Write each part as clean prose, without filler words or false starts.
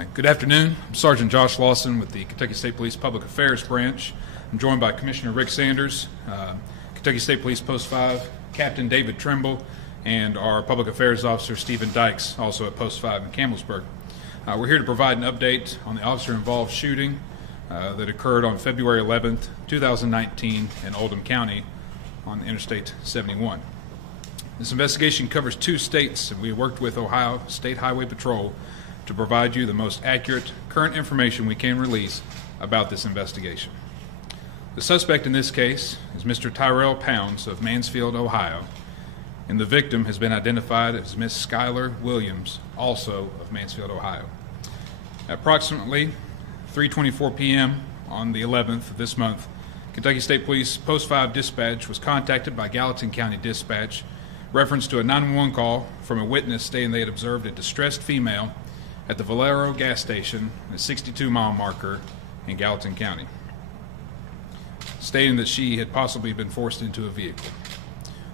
Good afternoon. I'm Sergeant Josh Lawson with the Kentucky State Police Public Affairs Branch. I'm joined by Commissioner Rick Sanders, Kentucky State Police Post 5, Captain David Trimble, and our Public Affairs Officer Stephen Dykes, also at Post 5 in Campbellsburg. We're here to provide an update on the officer-involved shooting that occurred on February 11th, 2019 in Oldham County on Interstate 71. This investigation covers two states, and we worked with Ohio State Highway Patrol to provide you the most accurate, current information we can release about this investigation. The suspect in this case is Mr. Tyrell Pounds of Mansfield, Ohio, and the victim has been identified as Miss Skylar Williams, also of Mansfield, Ohio. At approximately 3:24 p.m. on the 11th of this month, Kentucky State Police Post 5 dispatch was contacted by Gallatin County Dispatch, reference to a 911 call from a witness stating they had observed a distressed female at the Valero gas station, a 62-mile marker in Gallatin County, stating that she had possibly been forced into a vehicle.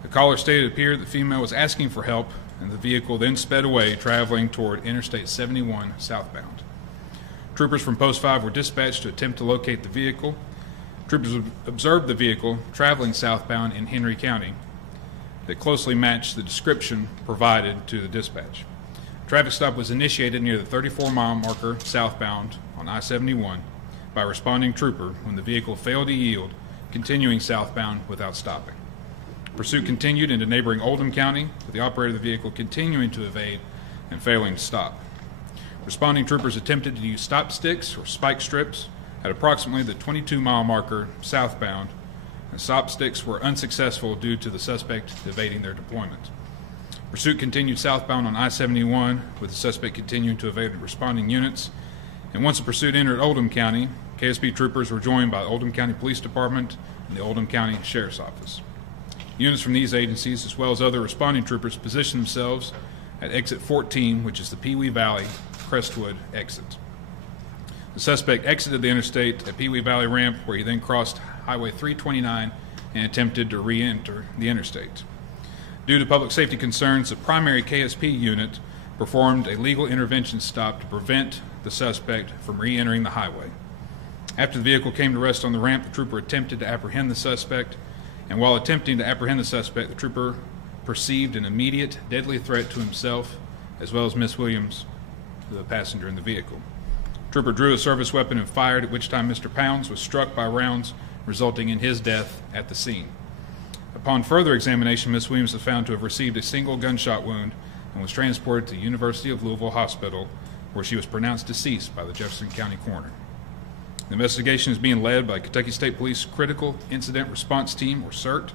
The caller stated it appeared the female was asking for help, and the vehicle then sped away, traveling toward Interstate 71 southbound. Troopers from Post 5 were dispatched to attempt to locate the vehicle. Troopers observed the vehicle traveling southbound in Henry County that closely matched the description provided to the dispatch. Traffic stop was initiated near the 34-mile marker southbound on I-71 by a responding trooper when the vehicle failed to yield, continuing southbound without stopping. Pursuit continued into neighboring Oldham County, with the operator of the vehicle continuing to evade and failing to stop. Responding troopers attempted to use stop sticks or spike strips at approximately the 22-mile marker southbound, and stop sticks were unsuccessful due to the suspect evading their deployment. Pursuit continued southbound on I-71, with the suspect continuing to evade responding units. And once the pursuit entered Oldham County, KSP troopers were joined by the Oldham County Police Department and the Oldham County Sheriff's Office. Units from these agencies, as well as other responding troopers, positioned themselves at exit 14, which is the Pee Wee Valley Crestwood exit. The suspect exited the interstate at Pee Wee Valley ramp, where he then crossed Highway 329 and attempted to re-enter the interstate. Due to public safety concerns, the primary KSP unit performed a legal intervention stop to prevent the suspect from re-entering the highway. After the vehicle came to rest on the ramp, the trooper attempted to apprehend the suspect, and while attempting to apprehend the suspect, the trooper perceived an immediate deadly threat to himself as well as Miss Williams, the passenger in the vehicle. The trooper drew a service weapon and fired, at which time Mr. Pounds was struck by rounds, resulting in his death at the scene. Upon further examination, Miss Williams was found to have received a single gunshot wound and was transported to the University of Louisville Hospital, where she was pronounced deceased by the Jefferson County coroner. The investigation is being led by Kentucky State Police Critical Incident Response Team, or CIRT,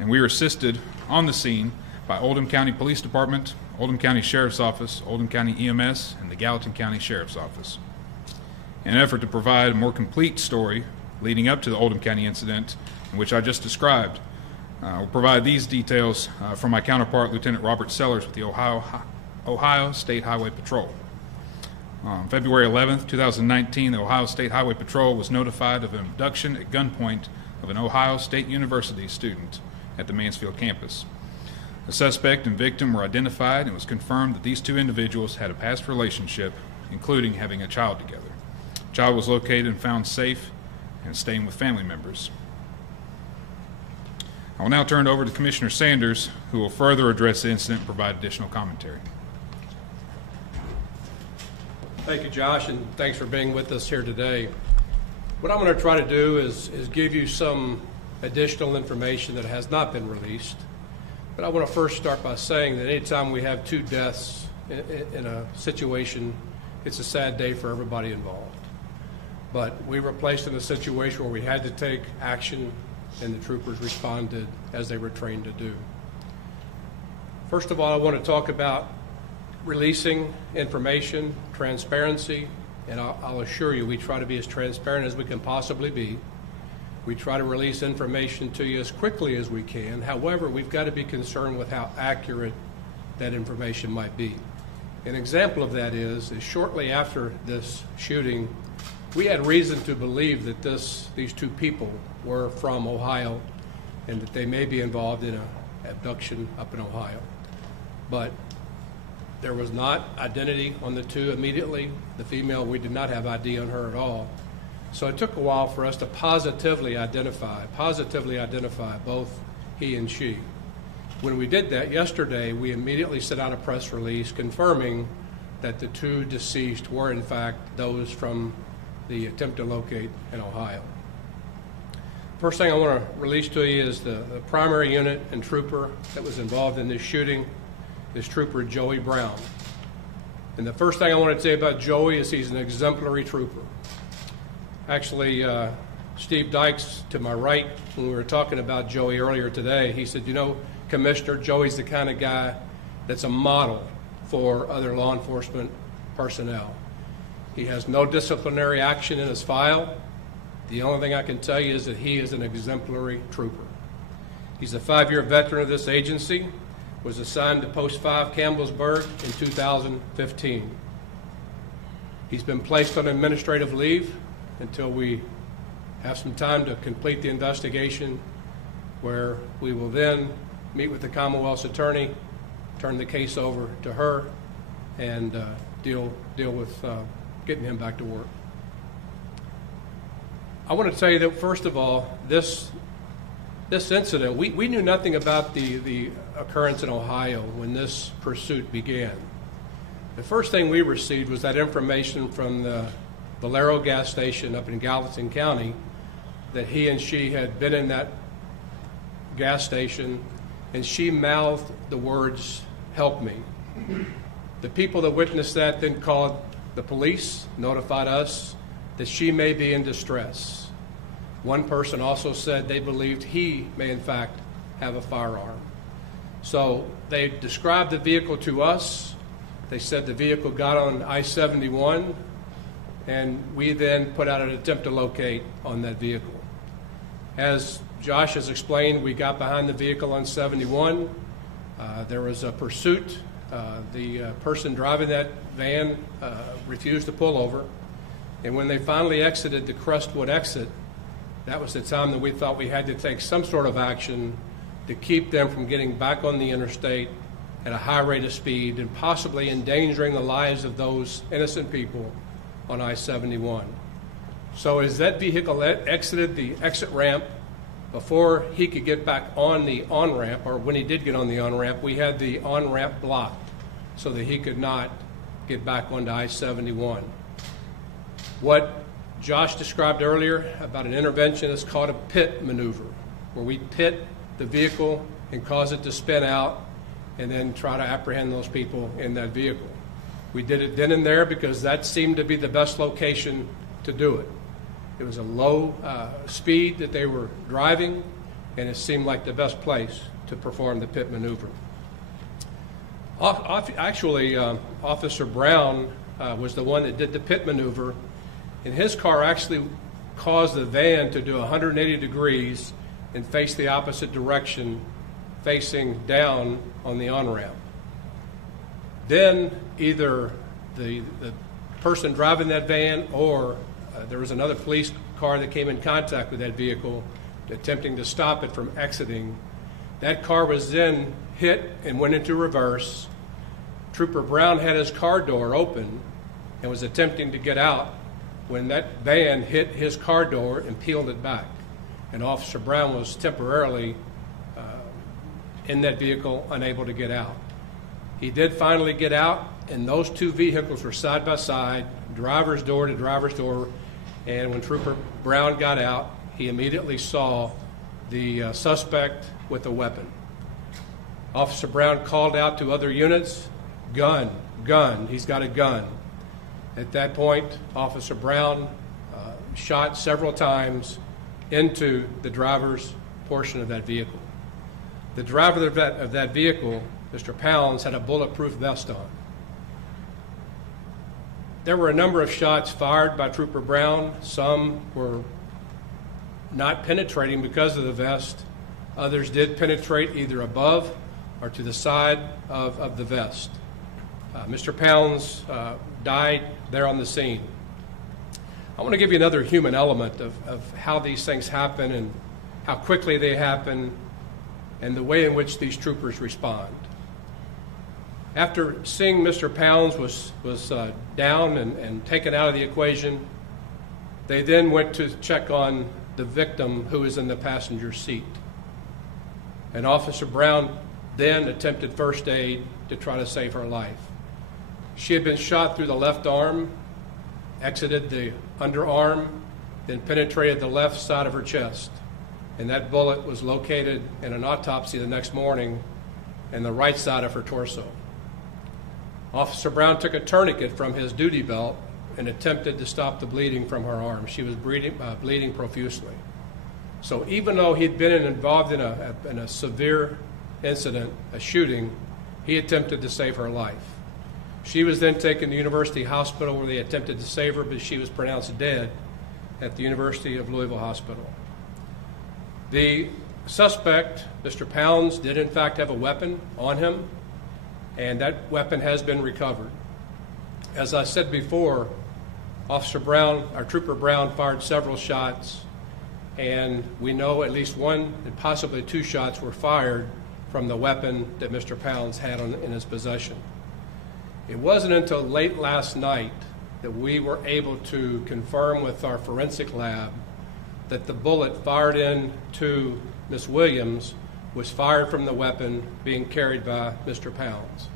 and we are assisted on the scene by Oldham County Police Department, Oldham County Sheriff's Office, Oldham County EMS, and the Gallatin County Sheriff's Office. In an effort to provide a more complete story leading up to the Oldham County incident, in which I just described, we'll provide these details from my counterpart, Lieutenant Robert Sellers with the Ohio State Highway Patrol. On February 11th, 2019, the Ohio State Highway Patrol was notified of an abduction at gunpoint of an Ohio State University student at the Mansfield campus. The suspect and victim were identified, and it was confirmed that these two individuals had a past relationship, including having a child together. The child was located and found safe and staying with family members. I will now turn it over to Commissioner Sanders, who will further address the incident and provide additional commentary. Thank you, Josh, and thanks for being with us here today. What I'm going to try to do is give you some additional information that has not been released. But I want to first start by saying that anytime we have two deaths in a situation, it's a sad day for everybody involved. But we were placed in a situation where we had to take action, and the troopers responded as they were trained to do. First of all, I want to talk about releasing information, transparency, and I'll assure you we try to be as transparent as we can possibly be. We try to release information to you as quickly as we can. However, we've got to be concerned with how accurate that information might be. An example of that is shortly after this shooting, we had reason to believe that these two people were from Ohio and that they may be involved in an abduction up in Ohio. But There was not identity on the two immediately. The female, we did not have ID on her at all. So it took a while for us to positively identify both he and she. When we did that yesterday, we immediately sent out a press release confirming that the two deceased were in fact those from the attempt to locate in Ohio. First thing I want to release to you is the primary unit and trooper that was involved in this shooting is Trooper Joey Brown. And the first thing I want to say about Joey is he's an exemplary trooper. Actually, Steve Dykes, to my right, when we were talking about Joey earlier today, he said, you know, Commissioner, Joey's the kind of guy that's a model for other law enforcement personnel. He has no disciplinary action in his file. The only thing I can tell you is that he is an exemplary trooper. He's a 5-year veteran of this agency, was assigned to Post 5 Campbellsburg in 2015. He's been placed on administrative leave until we have some time to complete the investigation, where we will then meet with the Commonwealth's attorney, turn the case over to her, and deal with getting him back to work. I want to tell you that, first of all, this incident, we knew nothing about the occurrence in Ohio when this pursuit began. The first thing we received was that information from the Valero gas station up in Gallatin County that he and she had been in that gas station, and she mouthed the words, "Help me." The people that witnessed that then called the police, notified us that she may be in distress. One person also said they believed he may in fact have a firearm. So they described the vehicle to us. They said the vehicle got on I-71, and we then put out an attempt to locate on that vehicle. As Josh has explained, we got behind the vehicle on 71. There was a pursuit. The person driving that van refused to pull over. And when they finally exited the Crestwood exit, that was the time that we thought we had to take some sort of action to keep them from getting back on the interstate at a high rate of speed and possibly endangering the lives of those innocent people on I-71. So as that vehicle exited the exit ramp, before he could get back on the on-ramp, or when he did get on the on-ramp, we had the on-ramp blocked so that he could not get back onto I-71. What Josh described earlier about an intervention is called a pit maneuver, where we pit the vehicle and cause it to spin out and then try to apprehend those people in that vehicle. We did it then and there because that seemed to be the best location to do it. It was a low speed that they were driving, and it seemed like the best place to perform the pit maneuver. Actually, Officer Brown was the one that did the pit maneuver, and his car actually caused the van to do 180 degrees and face the opposite direction, facing down on the on-ramp. Then either the person driving that van or there was another police car that came in contact with that vehicle attempting to stop it from exiting. That car was then hit and went into reverse. Trooper Brown had his car door open and was attempting to get out when that van hit his car door and peeled it back. And Officer Brown was temporarily in that vehicle, unable to get out. He did finally get out, and those two vehicles were side by side, driver's door to driver's door. And when Trooper Brown got out, he immediately saw the suspect with a weapon. Officer Brown called out to other units, "Gun, gun, he's got a gun." At that point, Officer Brown shot several times into the driver's portion of that vehicle. The driver of that vehicle, Mr. Pounds, had a bulletproof vest on. There were a number of shots fired by Trooper Brown. Some were not penetrating because of the vest. Others did penetrate either above or to the side of the vest. Mr. Pounds died there on the scene. I want to give you another human element of how these things happen and how quickly they happen and the way in which these troopers respond. After seeing Mr. Pounds was down and taken out of the equation, they then went to check on the victim who was in the passenger seat. And Officer Brown then attempted first aid to try to save her life. She had been shot through the left arm, exited the underarm, then penetrated the left side of her chest. And that bullet was located in an autopsy the next morning in the right side of her torso. Officer Brown took a tourniquet from his duty belt and attempted to stop the bleeding from her arm. She was bleeding profusely. So even though he'd been involved in a severe incident, a shooting, he attempted to save her life. She was then taken to University Hospital where they attempted to save her, but she was pronounced dead at the University of Louisville Hospital. The suspect, Mr. Pounds, did in fact have a weapon on him, and that weapon has been recovered. As I said before, Officer Brown, our Trooper Brown, fired several shots, and we know at least one and possibly two shots were fired from the weapon that Mr. Pounds had in his possession. It wasn't until late last night that we were able to confirm with our forensic lab that the bullet fired into Ms. Williams was fired from the weapon being carried by Mr. Pounds.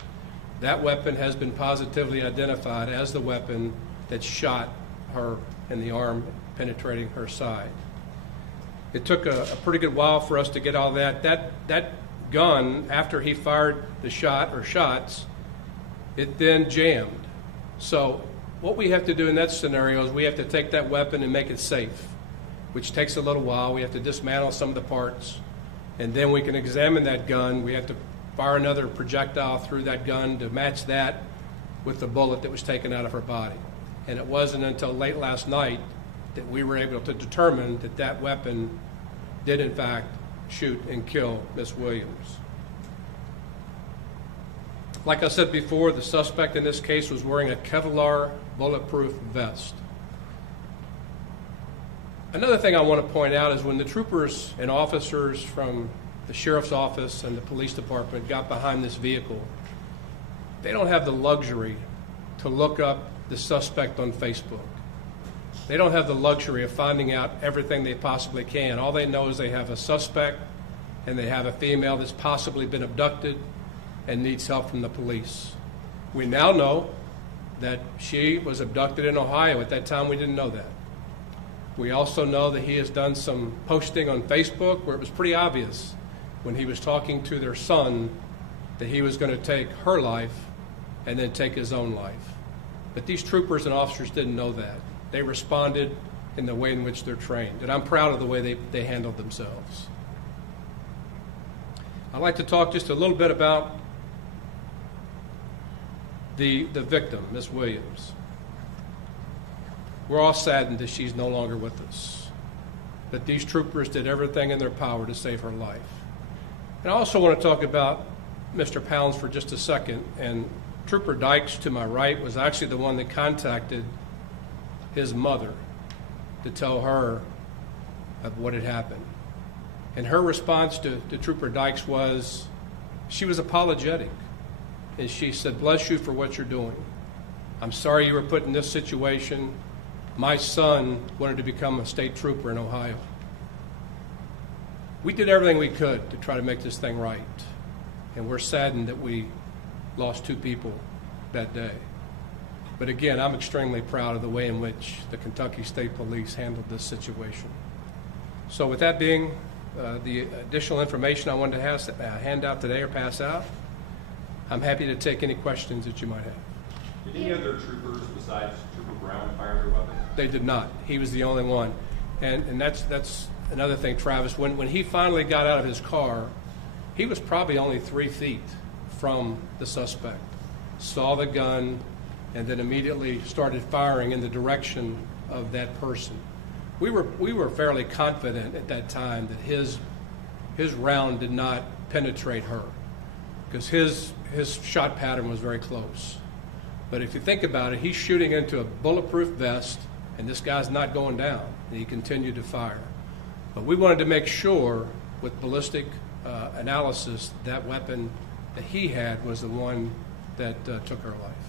That weapon has been positively identified as the weapon that shot her in the arm, penetrating her side. It took a pretty good while for us to get all that. That gun, after he fired the shot or shots, it then jammed. So what we have to do in that scenario is we have to take that weapon and make it safe, which takes a little while. We have to dismantle some of the parts, and then we can examine that gun. We have to fire another projectile through that gun to match that with the bullet that was taken out of her body. And it wasn't until late last night that we were able to determine that that weapon did in fact shoot and kill Miss Williams. Like I said before, the suspect in this case was wearing a Kevlar bulletproof vest. Another thing I want to point out is when the troopers and officers from the sheriff's office and the police department got behind this vehicle, they don't have the luxury to look up the suspect on Facebook. They don't have the luxury of finding out everything they possibly can. All they know is they have a suspect and they have a female that's possibly been abducted and needs help from the police. We now know that she was abducted in Ohio. At that time, we didn't know that. We also know that he has done some posting on Facebook where it was pretty obvious when he was talking to their son that he was going to take her life and then take his own life. But these troopers and officers didn't know that. They responded in the way in which they're trained, and I'm proud of the way they handled themselves. I'd like to talk just a little bit about the victim, Miss Williams. We're all saddened that she's no longer with us, but these troopers did everything in their power to save her life. And I also want to talk about Mr. Pounds for just a second. And Trooper Dykes to my right was actually the one that contacted his mother to tell her of what had happened. And her response to Trooper Dykes was, she was apologetic. And she said, "Bless you for what you're doing. I'm sorry you were put in this situation. My son wanted to become a state trooper in Ohio." We did everything we could to try to make this thing right. And we're saddened that we lost two people that day. But again, I'm extremely proud of the way in which the Kentucky State Police handled this situation. So with that being the additional information I wanted to hand out today or pass out, I'm happy to take any questions that you might have. Did any other troopers besides Trooper Brown fire their weapons? They did not. He was the only one. And that's another thing, Travis. When he finally got out of his car, he was probably only 3 feet from the suspect, saw the gun, and then immediately started firing in the direction of that person. We were fairly confident at that time that his round did not penetrate her, because his shot pattern was very close. But if you think about it, he's shooting into a bulletproof vest, and this guy's not going down, and he continued to fire. But we wanted to make sure, with ballistic analysis, that weapon that he had was the one that took her life.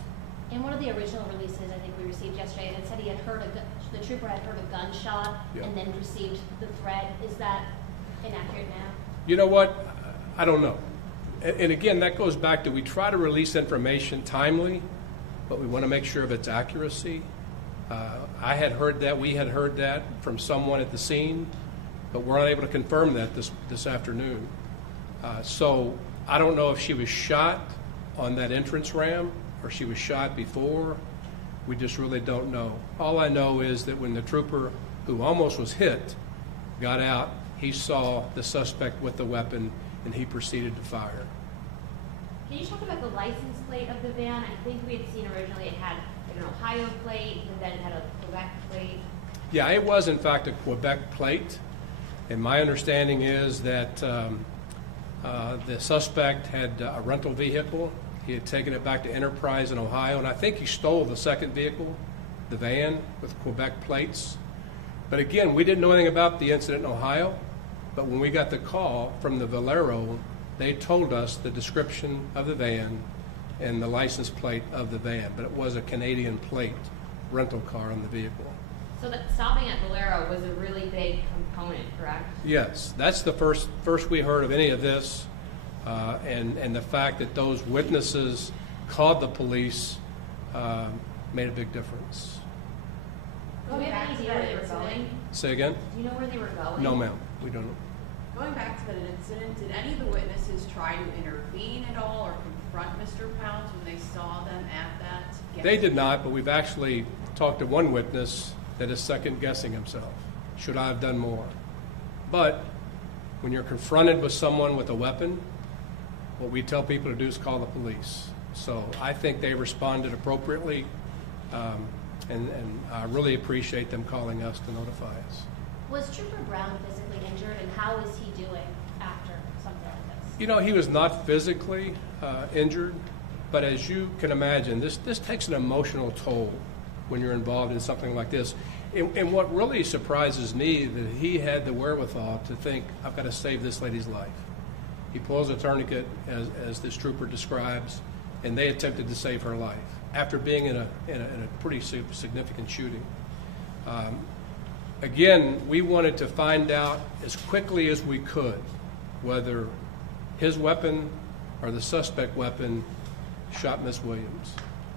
In one of the original releases I think we received yesterday, it said he had heard the trooper had heard a gunshot and then received the threat. Is that inaccurate now? You know what? I don't know. And again, that goes back to we try to release information timely, but we want to make sure of its accuracy. I had heard that, we had heard that from someone at the scene, but we're unable to confirm that this afternoon. So I don't know if she was shot on that entrance ramp or she was shot before. We just really don't know. All I know is that when the trooper who almost was hit got out, he saw the suspect with the weapon and he proceeded to fire. Can you talk about the license plate of the van? I think we had seen originally it had an Ohio plate and then it had a Quebec plate. Yeah, it was in fact a Quebec plate. And my understanding is that the suspect had a rental vehicle. He had taken it back to Enterprise in Ohio, and I think he stole the second vehicle, the van, with Quebec plates. But again, we didn't know anything about the incident in Ohio, but when we got the call from the Valero, they told us the description of the van and the license plate of the van, but it was a Canadian plate rental car on the vehicle. So that stopping at Valero was a really big component, correct? Yes, that's the first we heard of any of this, and the fact that those witnesses called the police made a big difference. Do we have any idea where they were going? Say again? Do you know where they were going? No, ma'am, we don't know. Going back to that incident, did any of the witnesses try to intervene at all or confront Mr. Pounds when they saw them at that? They did not, but we've actually talked to one witness that is second-guessing himself. Should I have done more? But when you're confronted with someone with a weapon, what we tell people to do is call the police. So I think they responded appropriately, and I really appreciate them calling us to notify us. Was Trooper Brown physically injured, and how is he doing after something like this? You know, he was not physically injured, but as you can imagine, this takes an emotional toll when you're involved in something like this. And what really surprises me that he had the wherewithal to think, I've got to save this lady's life. He pulls a tourniquet, as this trooper describes, and they attempted to save her life after being in a pretty significant shooting. Again, we wanted to find out as quickly as we could whether his weapon or the suspect weapon shot Miss Williams,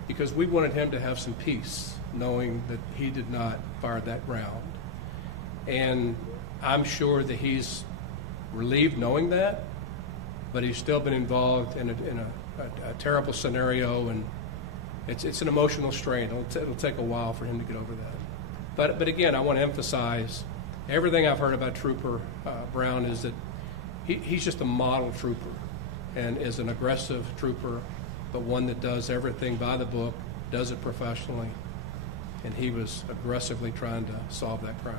because we wanted him to have some peace knowing that he did not fire that round. And I'm sure that he's relieved knowing that, but he's still been involved in a terrible scenario, and it's an emotional strain. It'll take a while for him to get over that. But again, I want to emphasize everything I've heard about Trooper Brown is that he's just a model trooper and is an aggressive trooper, but one that does everything by the book, does it professionally, and he was aggressively trying to solve that crime.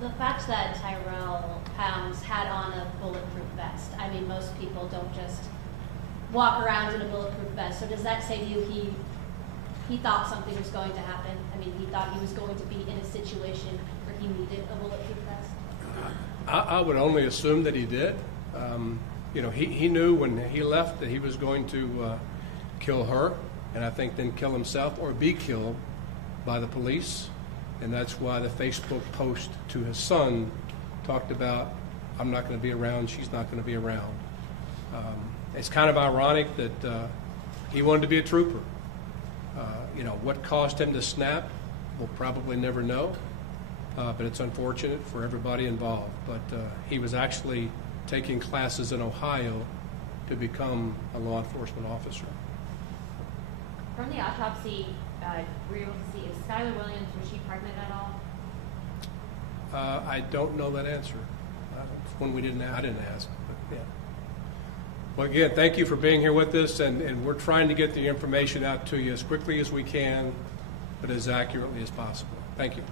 The fact that Tyrell Pounds had on a bulletproof vest, I mean, most people don't just walk around in a bulletproof vest. So does that say to you he thought something was going to happen? I mean, he thought he was going to be in a situation where he needed a bulletproof vest? I would only assume that he did. He knew when he left that he was going to kill her, and I think then kill himself or be killed by the police. And that's why the Facebook post to his son talked about, I'm not going to be around, she's not going to be around. It's kind of ironic that he wanted to be a trooper. What caused him to snap, we'll probably never know, but it's unfortunate for everybody involved. But he was actually taking classes in Ohio to become a law enforcement officer. From the autopsy, were you able to see, is Skylar Williams, was she pregnant at all? I don't know that answer. It's one I didn't ask, but yeah. Well, again, thank you for being here with us, and we're trying to get the information out to you as quickly as we can, but as accurately as possible. Thank you.